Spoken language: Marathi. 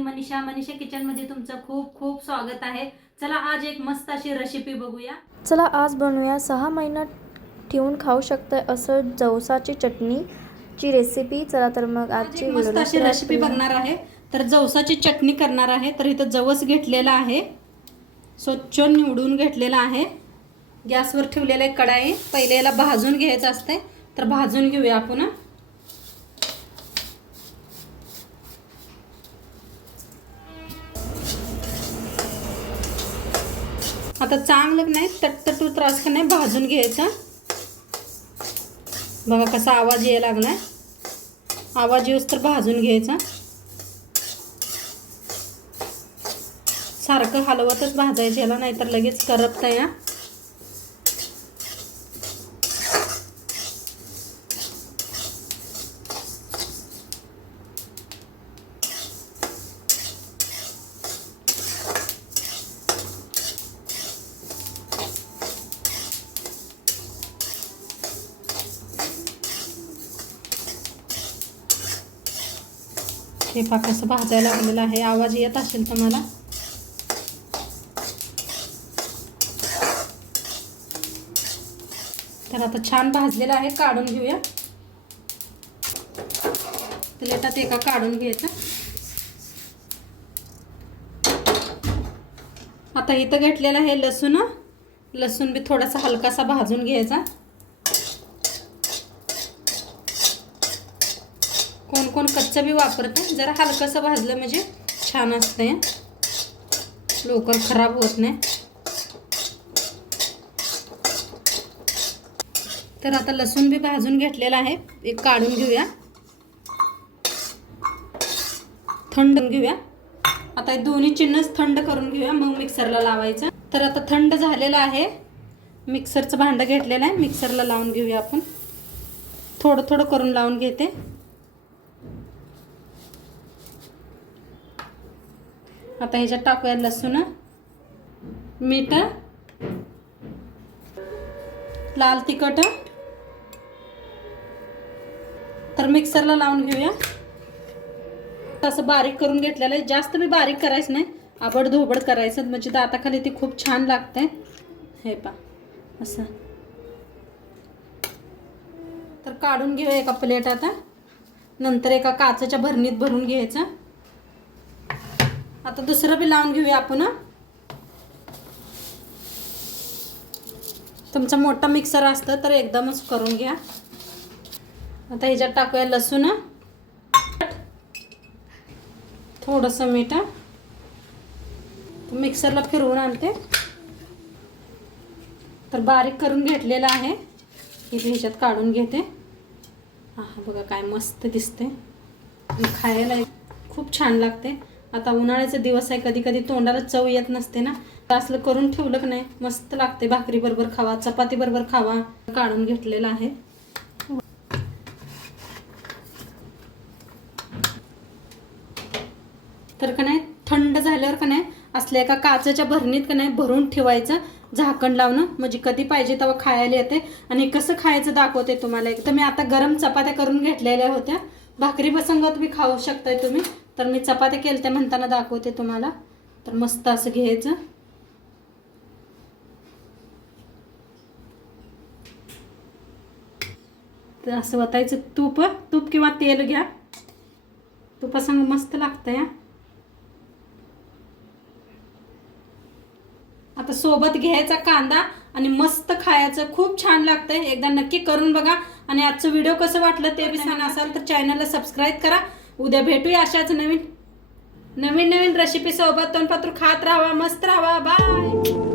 मी मनीषा किचन मध्ये तुमचं खूप खूप स्वागत आहे। चला आज एक मस्त अशी रेसिपी बघूया। चला आज बनवूया 6 महिना ठेवून खाऊ शकता असं जवसाची चटणीची रेसिपी। चला तर मग आजची मस्त अशी रेसिपी बघणार आहे। तर जवसाची चटणी करणार आहे। तर इथं जवस घेतलेला आहे, स्वच्छ निवडून घेतलेला आहे। गॅसवर ठेवलेला आहे कढई। पहिले याला भाजून घ्यायचं असते, तर भाजून घेऊया आपण। आता चांगलं नाही तटतटू त्रास का नाही भाजून घ्यायचा। बघा कसा आवाज यायला लागलाय, आवाज येऊस तर भाजून घ्यायचा। सारखं हलवतच भाजायचं याला, नाहीतर लगेच करपतंय या। हे पहा कसं भाजायला लागलेलं आहे, आवाज येत असेल तुम्हाला। तर आता छान भाजलेलं आहे, काढून घेऊया। प्लेटात एका काढून घ्यायचं। आता इथं घेतलेलं आहे लसूण, लसूण बी थोडासा हलकासा भाजून घ्यायचा। कोण कोण कच्चं बी वापरतं, जरा हलकसं भाजलं म्हणजे छान असतंय, लवकर खराब होत नाही। तर आता लसूण बी भाजून घेतलेला आहे, एक काढून घेऊया, थंड घेऊया। आता हे दोन्ही चिन्हच थंड करून घेऊया, मग मिक्सरला लावायचं। तर आता थंड झालेलं आहे, मिक्सरचं भांडं घेतलेलं आहे, मिक्सरला लावून घेऊया आपण। थोडं थोडं करून लावून घेते। आता ह्याच्यात टाकूया लसूण, मीठ, लाल तिखट। तर मिक्सरला लावून घेऊया। असं बारीक करून घेतलेलं आहे, जास्त बी बारीक करायचं नाही, आबड धोबड करायचं, म्हणजे दाताखाली ते खूप छान लागते। हे पा असं। तर काढून घेऊया एका प्लेटात, नंतर एका काचेच्या भरणीत भरून घ्यायचं। आता दुसरं बी लावून घेऊया आपण। तुमचा मोठा मिक्सर असतं तर एकदमच करून घ्या। आता ह्याच्यात टाकूया लसूण, थोडंसं मीठ, मिक्सरला फिरवून आणते। तर बारीक करून घेतलेलं आहे, हे ह्याच्यात काढून घेते। हा बघा काय मस्त दिसते, खायला खूप छान लागते। आता उन्हाळ्याचा दिवस आहे, कधी कधी तोंडाला चव येत नसते ना, असलं करून ठेवलं की नाही मस्त लागते। भाकरी बरोबर खावा, चपाती बरोबर खावा। काढून घेतलेलं आहे। तर का नाही थंड झाल्यावर का नाही असल्या एका काचेच्या भरणीत का नाही भरून ठेवायचं, झाकण लावून, म्हणजे कधी पाहिजे तेव्हा खायला येते। आणि कसं खायचं दाखवते तुम्हाला एक। तर मी आता गरम चपात्या करून घेतलेल्या होत्या, भाकरी बसंगत बी खाऊ शकताय तुम्ही। तर मी चपात्या केलत्या म्हणताना दाखवते तुम्हाला। तर मस्त असं घ्यायचं, तर असं वतायचं। तूप किंवा तेल घ्या, तुपासंग मस्त लागतं या। आता सोबत घ्यायचा कांदा आणि मस्त खायचं, खूप छान लागतंय। एकदा नक्की करून बघा। आणि आजचं व्हिडिओ कसं वाटलं ते बी सांगा। असाल तर चॅनलला सबस्क्राईब करा। उद्या भेटूया अशाच नवीन रेसिपी सोबत। तोंडपात्र खात राहा, मस्त राहा, बाय।